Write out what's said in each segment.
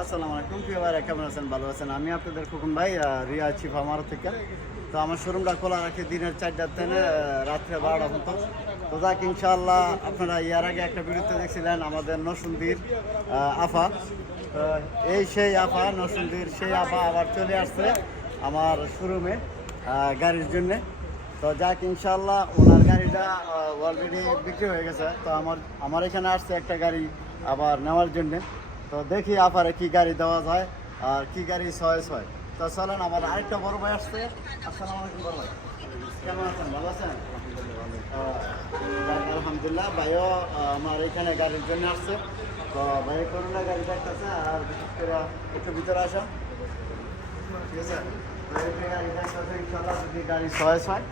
আসসালামু আলাইকুম প্রিয় ভাইরা, কেমন আছেন? ভালো আছেন? আমি আপনাদের খোকন ভাই, রিয়া চিফ আমার থেকে। তো আমার শোরুমটা খোলা রাখি দিনের 4টার থেকে রাত্রে 12টা পর্যন্ত। তো যাক ইনশাআল্লাহ, আপনারা ইয়ার আগে একটা ভিডিওতে দেখছিলেন আমাদের নরসুন্দির আফা। তো এই সেই আফা, নরসুন্দির সেই আফা আবার চলে আসছে আমার শোরুমে গাড়ির জন্যে। তো যাক ইনশাআল্লাহ, ওনার গাড়িটা অলরেডি বিক্রি হয়ে গেছে। তো আমার এখানে আসছে একটা গাড়ি আবার নেওয়ার জন্যে। তো দেখি আপারে কি গাড়ি দেওয়া যায় আর কি গাড়ি চয়েস হয়। তো চলেন, আমার আরেকটা বড় ভাই আসছে। আসসালামু আলাইকুম বড় ভাই, কেমন আছেন? ভালো আছেন? আলহামদুলিল্লাহ। ভাইও আমার এখানে গাড়ির জন্য আসছে। তো ভাই করোনা গাড়ি দেখতেছে, আর বিশেষ করে একটু ভিতরে আসা, ঠিক আছে? তো এই গাড়ি দেখতেছে, ইনশাল্লাহ যদি গাড়ি চয়েস হয়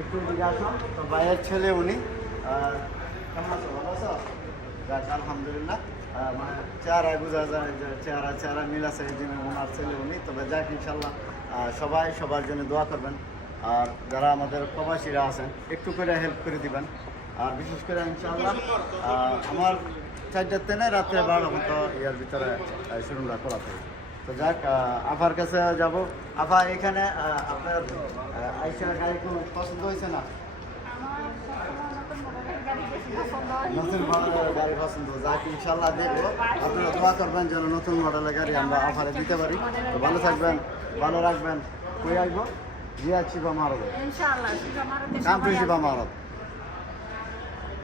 একটু দিকে আসো। তো ভাইয়ের ছেলে উনি, কেমন আছো? ভালো আছো? যাক আলহামদুলিল্লাহ। মানে চেহারায় বোঝা যায় যে চেহারা মিল আছে, এই জন্য ওনার ছেলে উনি। তবে যাক ইনশাল্লাহ, সবাই সবার জন্য দোয়া করবেন। আর যারা আমাদের প্রবাসীরা আছেন একটু করে হেল্প করে দিবেন। আর বিশেষ করে ইনশাল্লাহ আমার 4টার থেকে রাত্রে 12টা মতো ইয়ার ভিতরে শোরুমটা খোলা থাকে। তো যাক, আফার কাছে যাব। আফা, এখানে আপনার আইসা গাড়ি কোনো পছন্দ হয়েছে না? নতুন মডেলের গাড়ি পছন্দ, যাক ইনশাল্লাহ দেখবো। আপনারা দোয়া করবেন যেন নতুন মডেলের গাড়ি আমরা অফারে দিতে পারি। তো ভালো থাকবেন, ভালো রাখবেন। কই আসবো? রিয়া চিবা মারবে, কাম টু চিবা মারব।